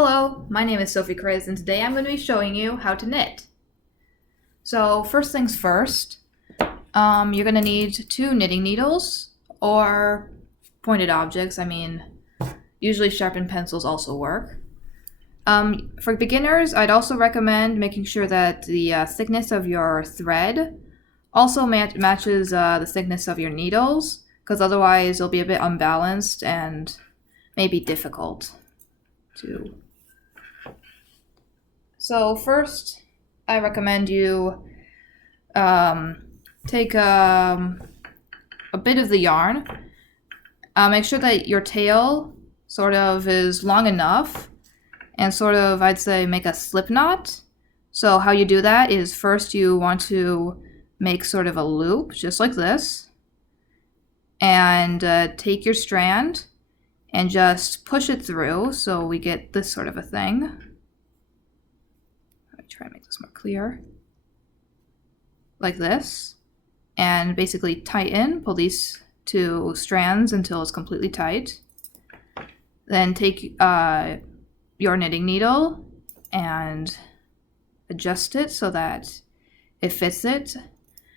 Hello, my name is Sophie Chris, and today I'm going to be showing you how to knit. So first things first, you're going to need 2 knitting needles or pointed objects. Usually sharpened pencils also work. For beginners, I'd also recommend making sure that the thickness of your thread also matches the thickness of your needles, because otherwise it'll be a bit unbalanced and maybe difficult to. So first, I recommend you take a bit of the yarn. Make sure that your tail sort of is long enough, and sort of, I'd say, make a slip knot. So how you do that is first you want to make sort of a loop, just like this, and take your strand and just push it through so we get this sort of a thing. Let me try and make this more clear. Like this. And basically tighten, pull these 2 strands until it's completely tight. Then take your knitting needle and adjust it so that it fits it.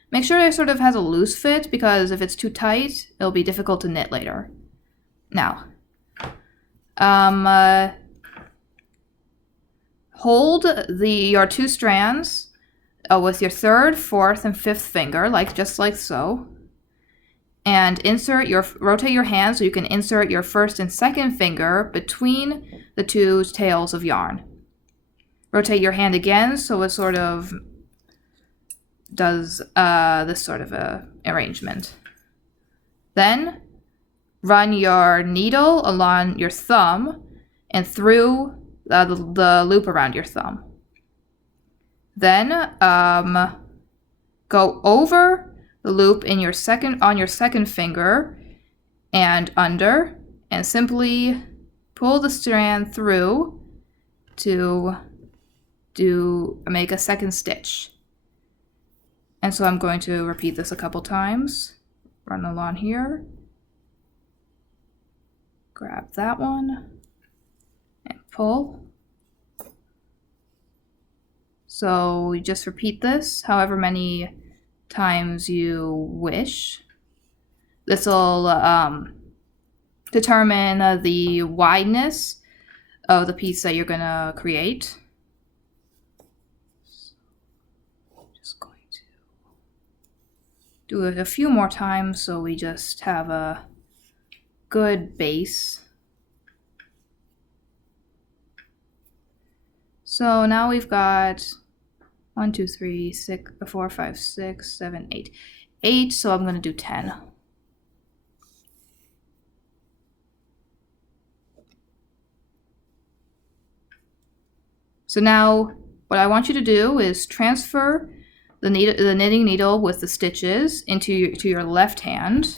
Make sure it sort of has a loose fit, because if it's too tight, it'll be difficult to knit later. Now, hold your 2 strands with your 3rd, 4th, and 5th finger, just like so, and rotate your hand so you can insert your 1st and 2nd finger between the 2 tails of yarn. Rotate your hand again so it sort of does this sort of a arrangement. Then run your needle along your thumb and through the loop around your thumb. Then go over the loop on your second finger and under, and simply pull the strand through to make a 2nd stitch. And so I'm going to repeat this a couple times. Run along here. Grab that one and pull. So you just repeat this however many times you wish. This will determine the wideness of the piece that you're going to create. Just going to do it a few more times so we just have a good base. So now we've got 1, 2, 3, 4, 5, 6, 7, 8. 8, so I'm going to do 10. So now what I want you to do is transfer the knitting needle with the stitches to your left hand.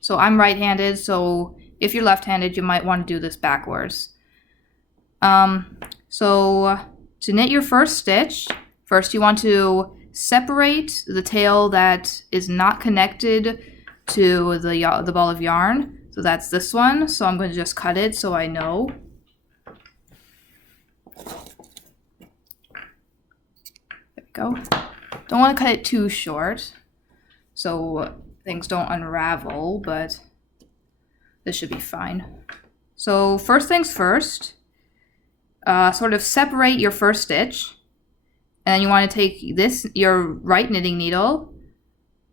So I'm right-handed, so if you're left-handed, you might want to do this backwards. So to knit your first stitch, first you want to separate the tail that is not connected to the ball of yarn. So that's this one. So I'm going to just cut it so I know. There we go. Don't want to cut it too short so things don't unravel, but this should be fine. So first things first, sort of separate your first stitch, and then you want to take your right knitting needle,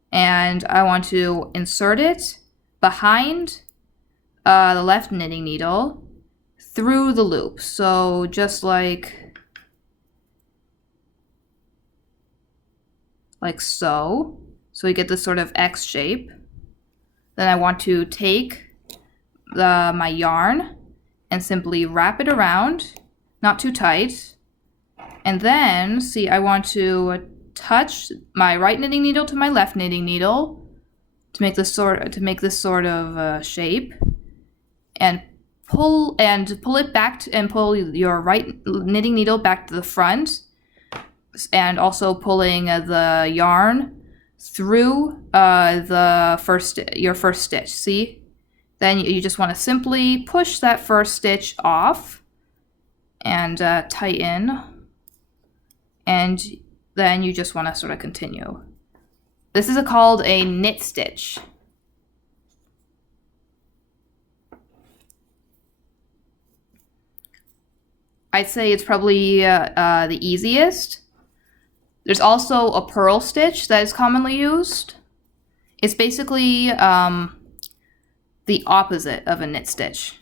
and I want to insert it behind the left knitting needle through the loop. So just like so. So we get this sort of X shape. Then I want to take my yarn and simply wrap it around, not too tight. And then, see, I want to touch my right knitting needle to my left knitting needle to make this sort of shape, and pull it back and pull your right knitting needle back to the front, and also pulling the yarn through your first stitch. See, Then you just want to simply push that first stitch off and tighten, and then you just want to sort of continue. This is called a knit stitch. I'd say it's probably the easiest. There's also a purl stitch that is commonly used. It's basically the opposite of a knit stitch.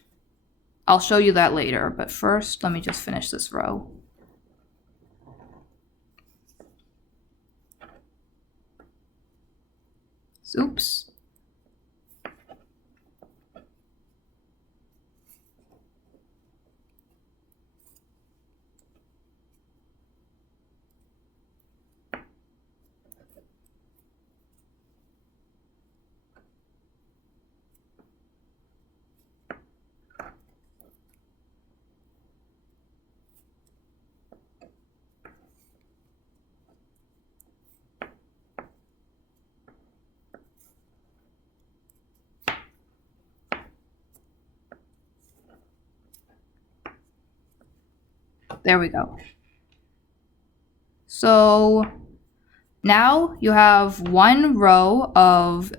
I'll show you that later, but first let me just finish this row. Oops. There we go. So now you have one row of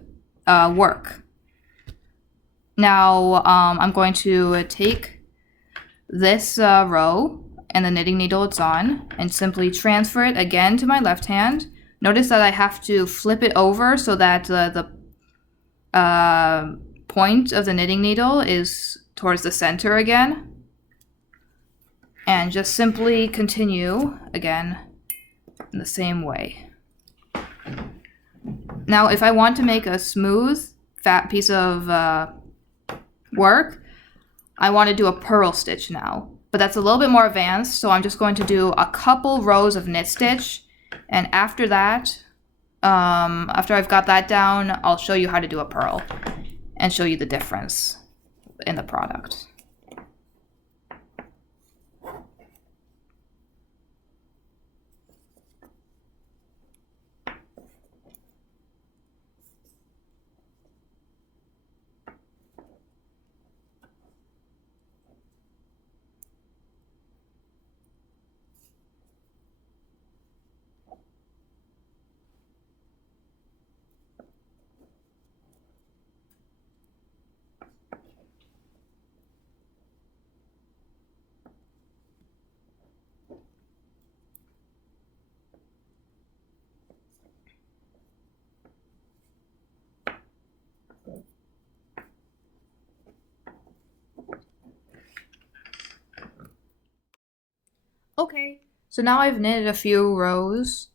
work. Now I'm going to take this row and the knitting needle it's on and simply transfer it again to my left hand. Notice that I have to flip it over so that the point of the knitting needle is towards the center again. And just simply continue again in the same way. Now, if I want to make a smooth, fat piece of work, I want to do a purl stitch now. But that's a little bit more advanced, so I'm just going to do a couple rows of knit stitch. And after that, after I've got that down, I'll show you how to do a purl and show you the difference in the product. Okay, so now I've knitted a few rows,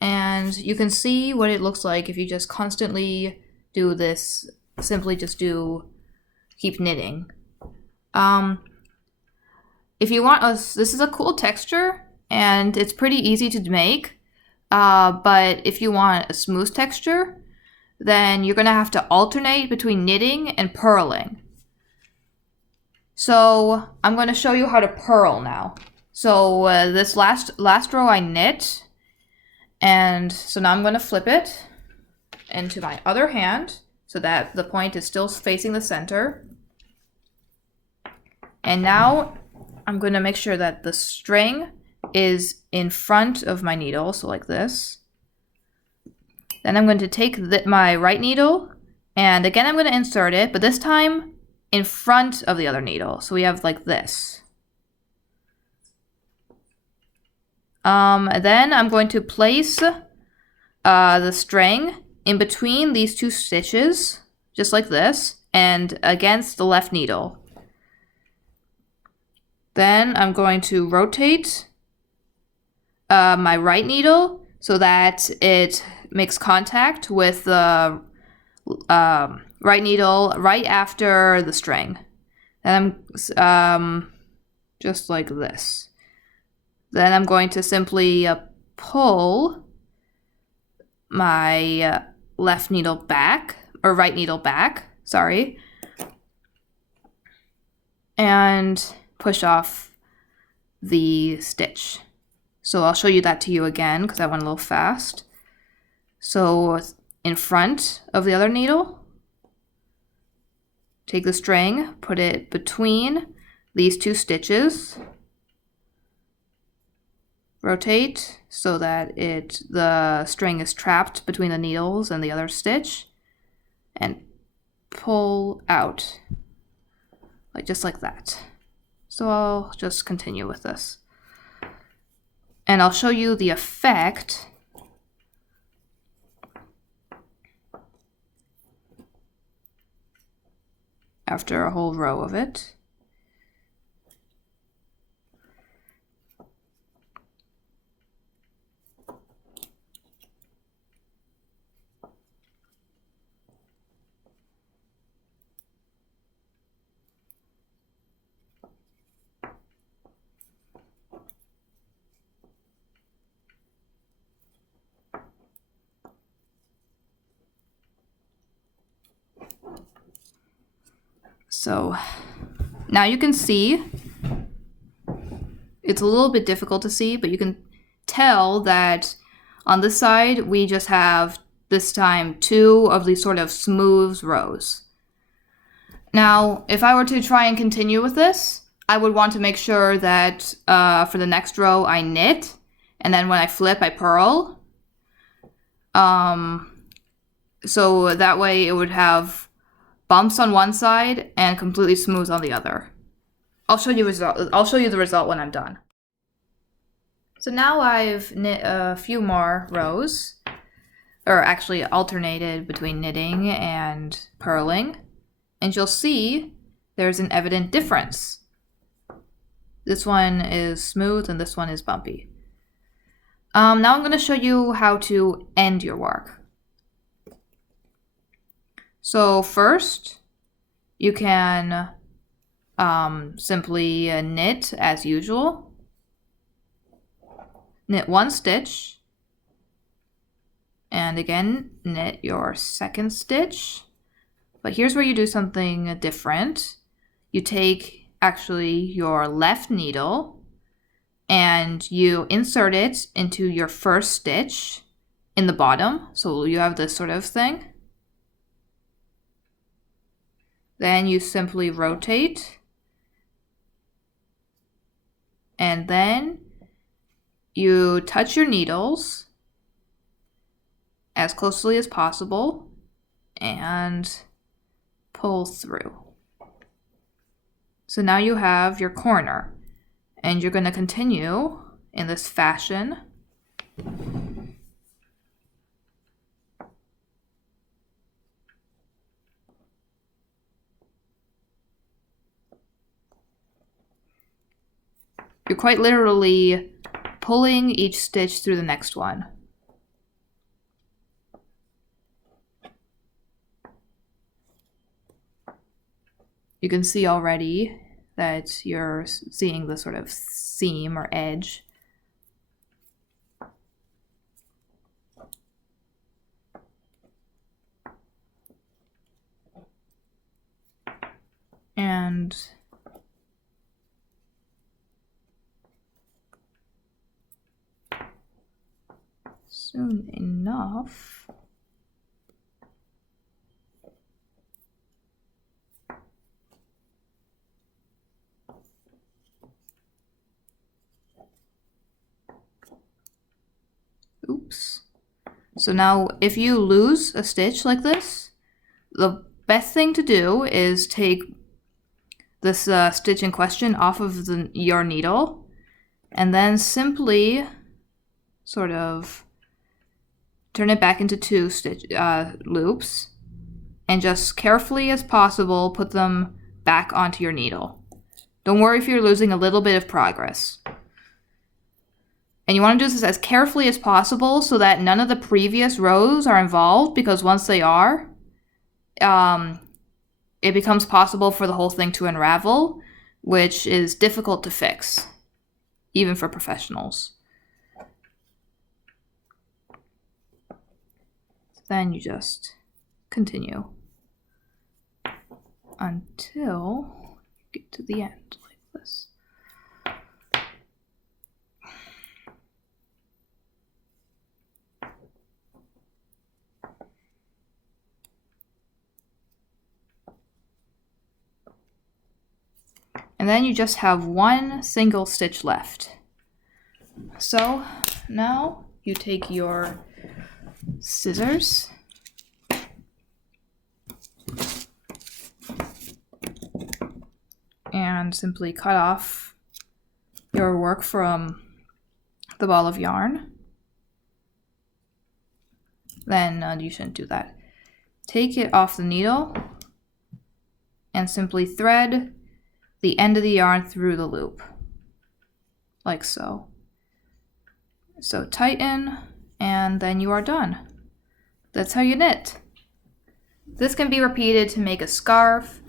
and you can see what it looks like if you just constantly do this, simply just keep knitting. If you want this is a cool texture, and it's pretty easy to make, but if you want a smooth texture, then you're gonna have to alternate between knitting and purling. So I'm going to show you how to purl now. So this last row I knit, and so now I'm going to flip it into my other hand so that the point is still facing the center. And now I'm going to make sure that the string is in front of my needle, so like this. Then I'm going to take my right needle, and again I'm going to insert it, but this time in front of the other needle. So we have like this. Then I'm going to place the string in between these two stitches, just like this, and against the left needle. Then I'm going to rotate my right needle so that it makes contact with the right needle right after the string. Then I'm just like this. Then I'm going to simply pull my left needle back, or right needle back, sorry, and push off the stitch. So I'll show you that to you again because I went a little fast. So in front of the other needle, take the string, put it between these 2 stitches, rotate so that the string is trapped between the needles and the other stitch, and pull out, just like that. So I'll just continue with this. And I'll show you the effect after a whole row of it. So now you can see, it's a little bit difficult to see, but you can tell that on this side, we just have this time 2 of these sort of smooth rows. Now, if I were to try and continue with this, I would want to make sure that for the next row I knit, and then when I flip, I purl. So that way it would have bumps on one side and completely smooth on the other. I'll show you the result when I'm done. So now I've knit a few more rows, or actually alternated between knitting and purling, and you'll see there's an evident difference. This one is smooth and this one is bumpy. Now I'm going to show you how to end your work. So first, you can simply knit as usual. Knit 1 stitch, and again, knit your 2nd stitch. But here's where you do something different. You take actually your left needle and you insert it into your 1st stitch in the bottom. So you have this sort of thing. Then you simply rotate, and then you touch your needles as closely as possible and pull through. So now you have your corner, and you're going to continue in this fashion. You're quite literally pulling each stitch through the next one. You can see already that you're seeing the sort of seam or edge. And soon enough, oops. So now if you lose a stitch like this, the best thing to do is take this stitch in question off of your needle, and then simply sort of turn it back into 2 loops, and just carefully as possible put them back onto your needle. Don't worry if you're losing a little bit of progress. And you want to do this as carefully as possible so that none of the previous rows are involved, because once they are, it becomes possible for the whole thing to unravel, which is difficult to fix, even for professionals. Then you just continue until you get to the end like this. And then you just have one single stitch left. So now you take your scissors and simply cut off your work from the ball of yarn. Then you shouldn't do that. Take it off the needle and simply thread the end of the yarn through the loop, like so. So tighten, and then you are done. That's how you knit. This can be repeated to make a scarf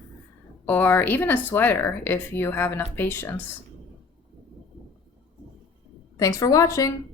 or even a sweater if you have enough patience. Thanks for watching.